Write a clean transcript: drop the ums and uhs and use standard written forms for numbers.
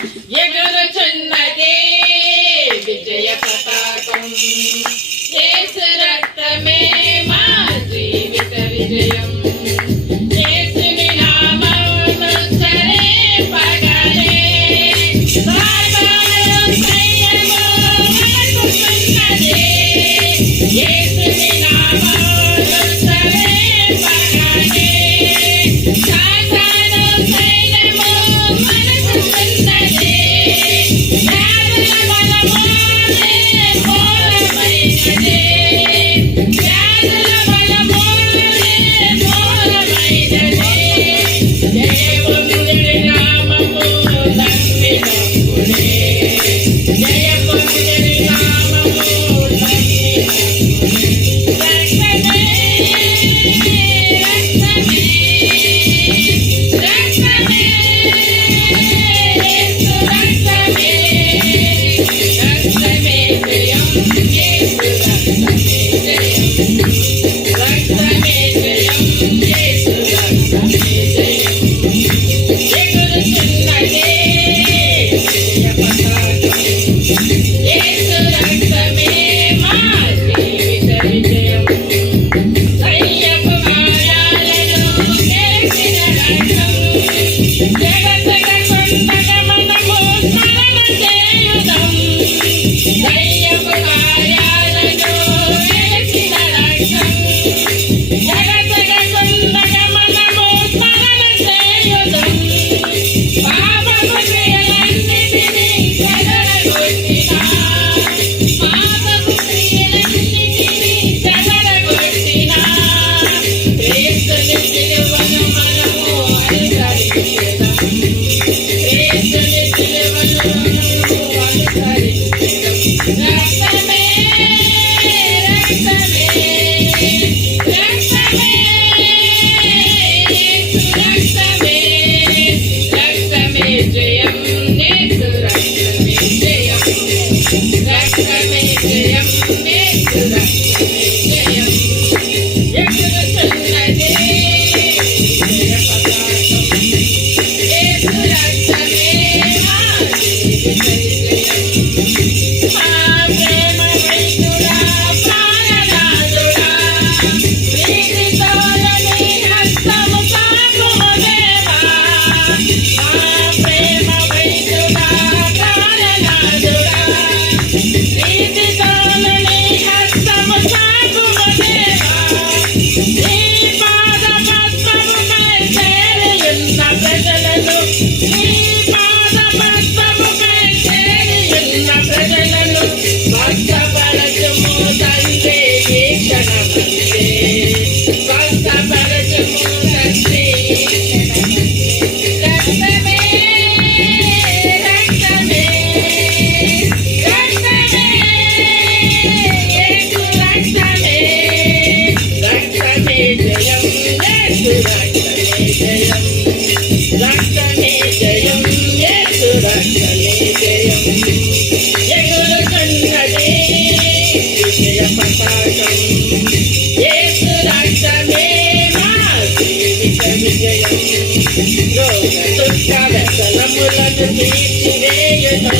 ఎగురుచున్నదే విజయ పతాకం. యేసు రక్తమే మా జీవిత విజయం. యేసుని నామమును చరే పగలే సాతాను సైన్యము వణకుచున్నదే. యేసుని నామమును చరే పగలే సాతాను సైన్యము వణకుచున్నదే. వ్యాధుల బలమునే ఘోరమైనదే. వ్యాధుల బలమునే ఘోరమైనదే. జయపొందుడి నామము నమ్మినప్పుడే. జయపొందుడి నామము నమ్మినప్పుడే. రక్తమే రక్తమే రక్తమే యేసు రక్తమే. రక్తమే జయం. యేసు రక్తమే జయం. రక్తమే జయం. యేసు రక్తమే జయం. ఎగురుచున్నదే విజయ పతాకం. యేసు రక్తమే మా జీవిత విజయం. దయ్యపు మాయాలను మెరిసిన రక్తం. జగతగ కొండగ మనము స్మరణ చేయుదాం. దయ్యపు మాయాలను మెరిసిన రక్తం. జగతగ కొండగ మనము స్మరణ చేయుదాం. పాపపు క్రియలన్నిటినీ చెదరగొట్టిన. పాపపు క్రియలన్నిటినీ చెదరగొట్టిన. క్రీస్తుని సిలువను మనము అనుసరించెదం. క్రీస్తుని సిలువను మనము అనుసరించెదం. రక్తమే రక్తమే రక్తమే యేసు రక్తమే. రక్తమే జయం. యేసు రక్తమే జయం. రక్తమే జయం. యేసు రక్తమే జయం. ఎగురుచున్నదే విజయ పతాకం. యేసు రక్తమే మా జీవిత విజయం. మా ప్రేమ వైద్యుడా ప్రాణనాథుడా ప్రీతితోలని హస్తము చాపుము దేవా. మా ప్రేమ వైద్యుడా ప్రాణనాథుడా ప్రీతితోలని హస్తము చాపుము దేవా. నీ పాద పద్మముపై చేరియున్న ప్రజలను. నీ పాద పద్మముపై చేరియున్న ప్రజలను స్వస్థపరచుము తండ్రి ఈ క్షణమందే. స్వస్థపరచుము తండ్రి ఈ క్షణమందే. రక్తమే రక్తమే రక్తమే యేసు రక్తమే. రక్తమే జయం. యేసు రక్తమే జయం. రక్తమే జయం. యేసు రక్తమే జయం. ఎగురుచున్నదే విజయ పతాకం. యేసు రక్తమే మా జీవిత విజయం. రోగ దుఃఖ వ్యసనములను తీర్చివేయును.